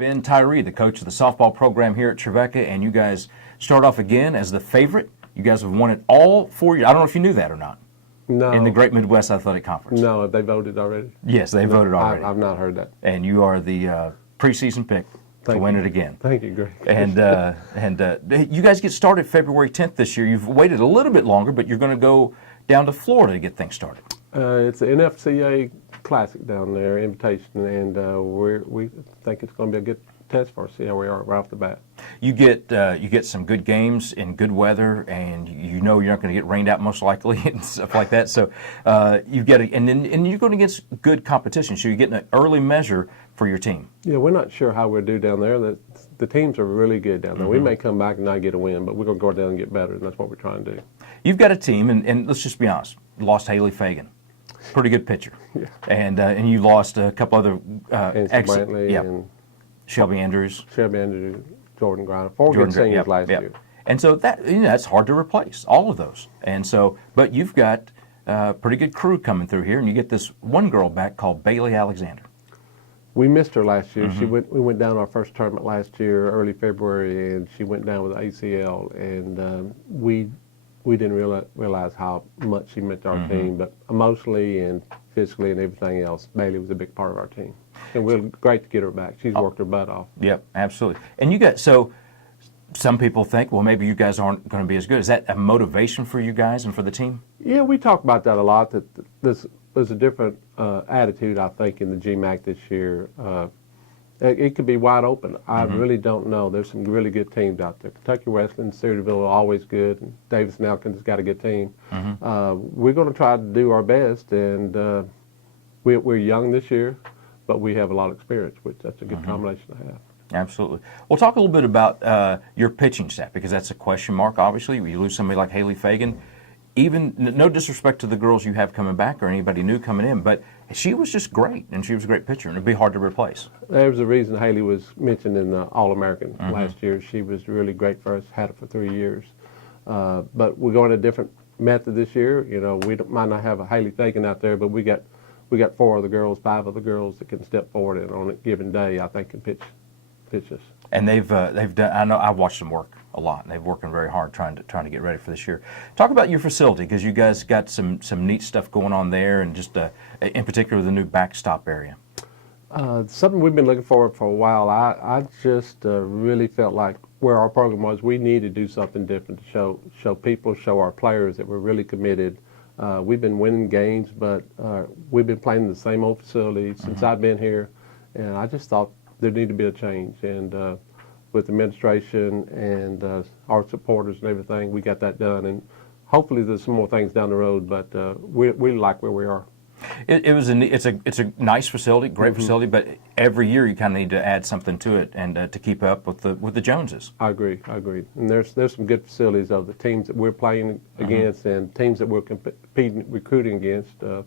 Ben Tyree, the coach of the softball program here at Trevecca, and you guys start off again as the favorite. You guys have won it all 4 years. I don't know if you knew that or not. No. In the Great Midwest Athletic Conference. No, they voted already? Yes, they voted already. I've not heard that. And you are the preseason pick to win it again. Thank you, Greg. And you guys get started February 10th this year. You've waited a little bit longer, but you're going to go down to Florida to get things started. It's an NFCA Classic down there, invitation, and we think it's going to be a good test for us, see how we are right off the bat. You get some good games in good weather, and you know you're not going to get rained out most likely and stuff like that. So you get and you're going to get good competition. So you're getting an early measure for your team. Yeah, we're not sure how we'll do down there. The teams are really good down there. We may come back and not get a win, but we're going to go down and get better, and that's what we're trying to do. You've got a team, and let's just be honest. You lost Haley Fagan. Pretty good pitcher. Yeah. And you lost a couple other Brantley and Shelby Andrews, Jordan Griner, four good seniors last year. And so that's hard to replace, all of those. And so, but you've got a pretty good crew coming through here, and you get this one girl back called Bailey Alexander. We missed her last year. We went down our first tournament last year, early February, and she went down with ACL, and we didn't realize how much she meant to our team, but emotionally and physically and everything else, Bailey was a big part of our team. And we're great to get her back. She's worked her butt off. Yep, absolutely. And so some people think, well, maybe you guys aren't going to be as good. Is that a motivation for you guys and for the team? Yeah, we talk about that a lot, that there's a different attitude, I think, in the GMAC this year. It could be wide open. I really don't know. There's some really good teams out there. Kentucky Wesleyan, Cedarville are always good. And Davis and Elkins got a good team. We're going to try to do our best, and we're young this year, but we have a lot of experience, which that's a good combination to have. Absolutely. Well, talk a little bit about your pitching staff, because that's a question mark, obviously. You lose somebody like Haley Fagan. Even, no disrespect to the girls you have coming back or anybody new coming in, but she was just great, and she was a great pitcher, and it'd be hard to replace. There's a reason Haley was mentioned in the All-American last year. She was really great for us, had it for 3 years. But we're going a different method this year. You know, we might not have a Haley Fagan out there, but we got 4 other girls, 5 other girls that can step forward and on a given day, I think, can pitch us. And they've done. I know I watched them work a lot, and they're working very hard trying to get ready for this year. Talk about your facility, because you guys got some neat stuff going on there, and just in particular the new backstop area. Something we've been looking for a while. I just really felt like where our program was, we needed to do something different to show people, show our players that we're really committed. We've been winning games, but we've been playing in the same old facility since I've been here, and I just thought there needed to be a change. And with administration and our supporters and everything, we got that done. And hopefully there's some more things down the road, but we like where we are. It's a nice facility, great facility, but every year you kind of need to add something to it and to keep up with the Joneses. I agree. And there's some good facilities of the teams that we're playing against and teams that we're recruiting against, and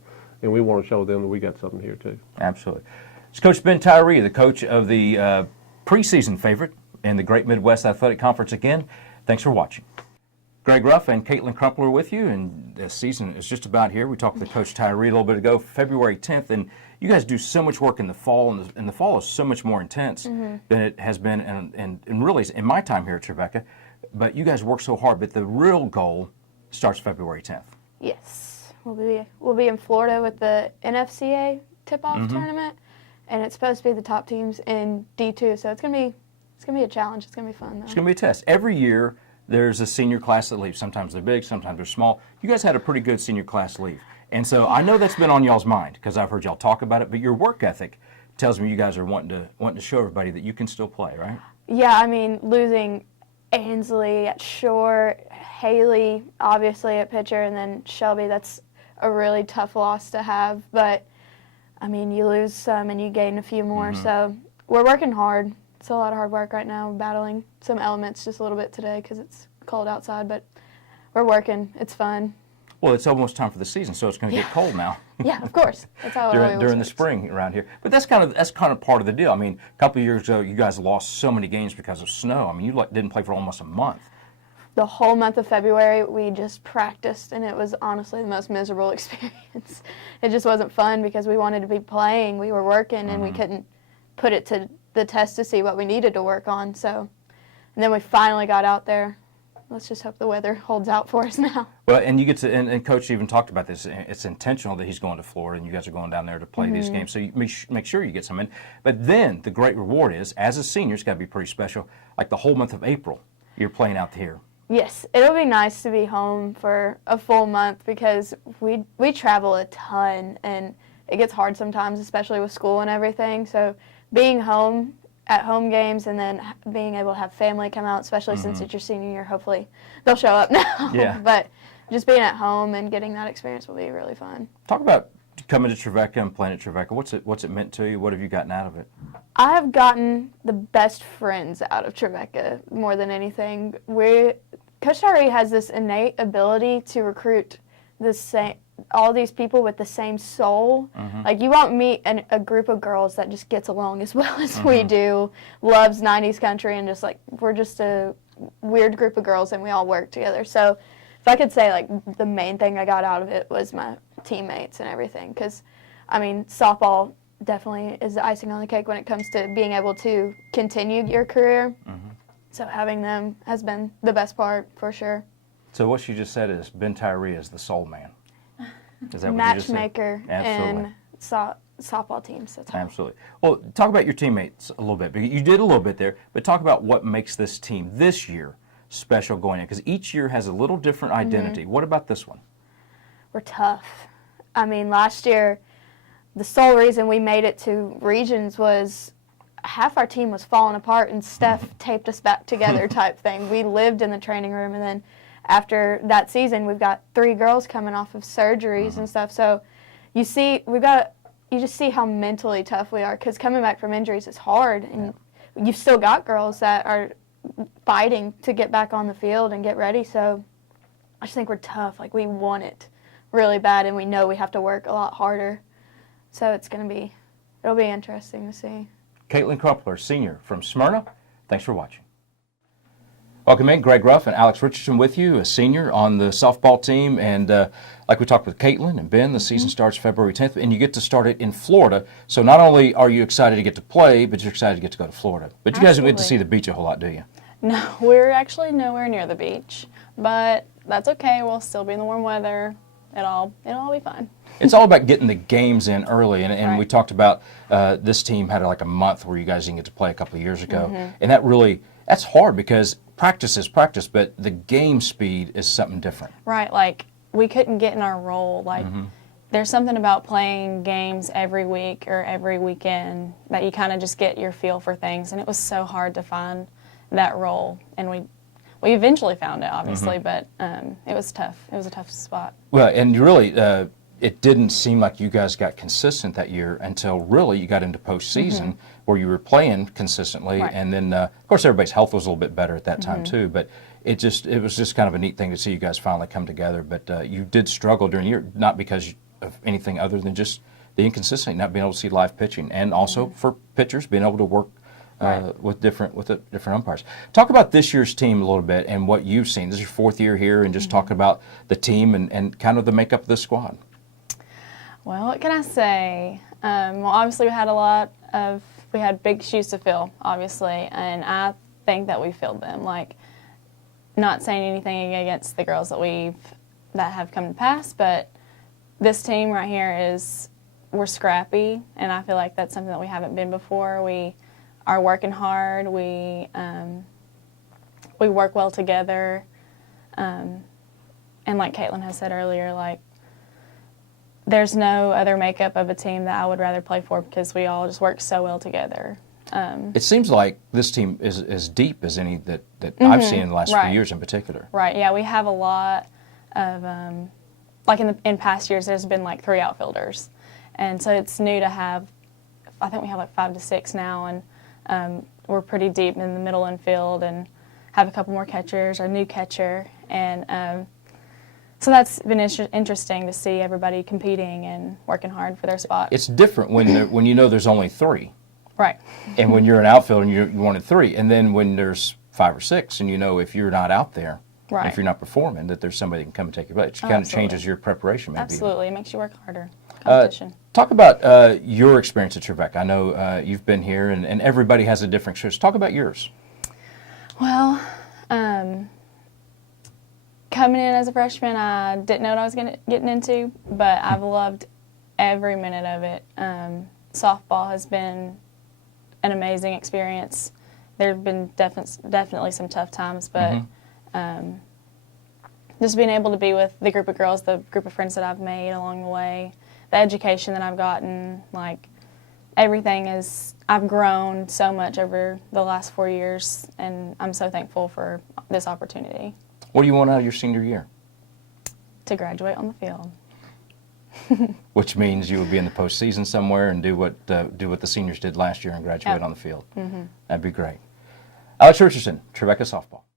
we want to show them that we got something here too. Absolutely. It's Coach Ben Tyree, the coach of the preseason favorite in the Great Midwest Athletic Conference again. Thanks for watching. Greg Ruff and Kaitlin Crumpler with you, and the season is just about here. We talked to Coach Tyree a little bit ago, February 10th, and you guys do so much work in the fall, and the fall is so much more intense than it has been, and really in my time here at Trevecca, but you guys work so hard, but the real goal starts February 10th. Yes. We'll be in Florida with the NFCA tip-off tournament, and it's supposed to be the top teams in D2, so it's gonna be a challenge. It's gonna be fun, though. It's gonna be a test. Every year there's a senior class that leaves. Sometimes they're big, sometimes they're small. You guys had a pretty good senior class leave, and so I know that's been on y'all's mind because I've heard y'all talk about it. But your work ethic tells me you guys are wanting to show everybody that you can still play, right? Yeah, I mean, losing Ainsley at short, Haley obviously at pitcher, and then Shelby. That's a really tough loss to have, but. I mean, you lose some and you gain a few more, so we're working hard. It's a lot of hard work right now, battling some elements just a little bit today because it's cold outside, but we're working. It's fun. Well, it's almost time for the season, so it's going to get cold now. Yeah, of course. That's how it during the spring around here. But that's kind of part of the deal. I mean, a couple of years ago, you guys lost so many games because of snow. I mean, you didn't play for almost a month. The whole month of February, we just practiced, and it was honestly the most miserable experience. It just wasn't fun because we wanted to be playing. We were working, and we couldn't put it the test to see what we needed to work on. So, and then we finally got out there. Let's just hope the weather holds out for us now. Well, and you get to, and Coach even talked about this. It's intentional that he's going to Florida, and you guys are going down there to play these games. So you make sure you get some in. But then the great reward is, as a senior, it's got to be pretty special. Like the whole month of April, you're playing out here. Yes, it'll be nice to be home for a full month because we travel a ton, and it gets hard sometimes, especially with school and everything. So being home at home games and then being able to have family come out, especially since it's your senior year, hopefully they'll show up now. Yeah. But just being at home and getting that experience will be really fun. Talk about coming to Trevecca and playing at Trevecca. What's it meant to you? What have you gotten out of it? I have gotten the best friends out of Trevecca more than anything. Coach Tyree has this innate ability to recruit all these people with the same soul. Like, you won't meet a group of girls that just gets along as well as we do, loves 90s country, and just like, we're just a weird group of girls and we all work together. So if I could say, like, the main thing I got out of it was my teammates and everything, because, I mean, softball definitely is the icing on the cake when it comes to being able to continue your career. So having them has been the best part, for sure. So what you just said is Ben Tyree is the soul man. Is that what Matchmaker you just said? Absolutely. and softball teams. That's Absolutely. Well, talk about your teammates a little bit. You did a little bit there, but talk about what makes this team this year special going in, because each year has a little different identity. What about this one? We're tough. I mean, last year, the sole reason we made it to regions was half our team was falling apart and Steph taped us back together type thing. We lived in the training room, and then after that season, we've got 3 girls coming off of surgeries and stuff. So you just see how mentally tough we are, because coming back from injuries is hard, and you've still got girls that are fighting to get back on the field and get ready. So I just think we're tough. Like, we want it really bad, and we know we have to work a lot harder. So it'll be interesting to see. Kaitlin Crumpler, senior from Smyrna. Thanks for watching. Welcome in, Greg Ruff and Alex Richardson with you, a senior on the softball team. And like we talked with Kaitlin and Ben, the season starts February 10th, and you get to start it in Florida. So not only are you excited to get to play, but you're excited to get to go to Florida. But you guys don't get to see the beach a whole lot, do you? No, we're actually nowhere near the beach, but that's okay. We'll still be in the warm weather. It'll all be fine. It's all about getting the games in early, and Right. we talked about this team had like a month where you guys didn't get to play a couple of years ago, and that's hard because practice is practice, but the game speed is something different. Right, like we couldn't get in our role. Like there's something about playing games every week or every weekend that you kind of just get your feel for things, and it was so hard to find that role, and we eventually found it, obviously, but it was tough. It was a tough spot. Well, and really, it didn't seem like you guys got consistent that year until really you got into postseason where you were playing consistently, Right. and then of course everybody's health was a little bit better at that time too. But it was just kind of a neat thing to see you guys finally come together. But you did struggle during the year, not because of anything other than just the inconsistency, not being able to see live pitching, and also for pitchers being able to work with different umpires. Talk about this year's team a little bit and what you've seen. This is your 4th year here, and just talk about the team and kind of the makeup of the squad. Well, what can I say? Well, obviously we had big shoes to fill, obviously, and I think that we filled them. Like, not saying anything against the girls that have come to pass, but this team right here we're scrappy, and I feel like that's something that we haven't been before. We are working hard. We work well together, and like Kaitlin has said earlier, like, there's no other makeup of a team that I would rather play for, because we all just work so well together. It seems like this team is as deep as any that I've seen in the last few years in particular. Right, yeah, we have a lot of, like in past years, there's been like 3 outfielders. And so it's new to have, I think we have like 5 to 6 now, and we're pretty deep in the middle infield and have a couple more catchers, our new catcher, and so that's been interesting to see everybody competing and working hard for their spot. It's different when you know there's only 3. Right. And when you're an outfielder and you wanted 3, and then when there's 5 or 6, and you know if you're not out there, Right. if you're not performing, that there's somebody that can come and take your place. It kind of changes your preparation, maybe. Absolutely, it makes you work harder. Competition. Talk about your experience at Trevecca. I know you've been here, and everybody has a different experience. Talk about yours. Well, coming in as a freshman, I didn't know what I was getting into, but I've loved every minute of it. Softball has been an amazing experience. There have been definitely some tough times, but just being able to be with the group of girls, the group of friends that I've made along the way, the education that I've gotten, like everything is, I've grown so much over the last 4 years, and I'm so thankful for this opportunity. What do you want out of your senior year? To graduate on the field. Which means you will be in the postseason somewhere and do what the seniors did last year and graduate on the field. That'd be great. Alex Richardson, Trevecca softball.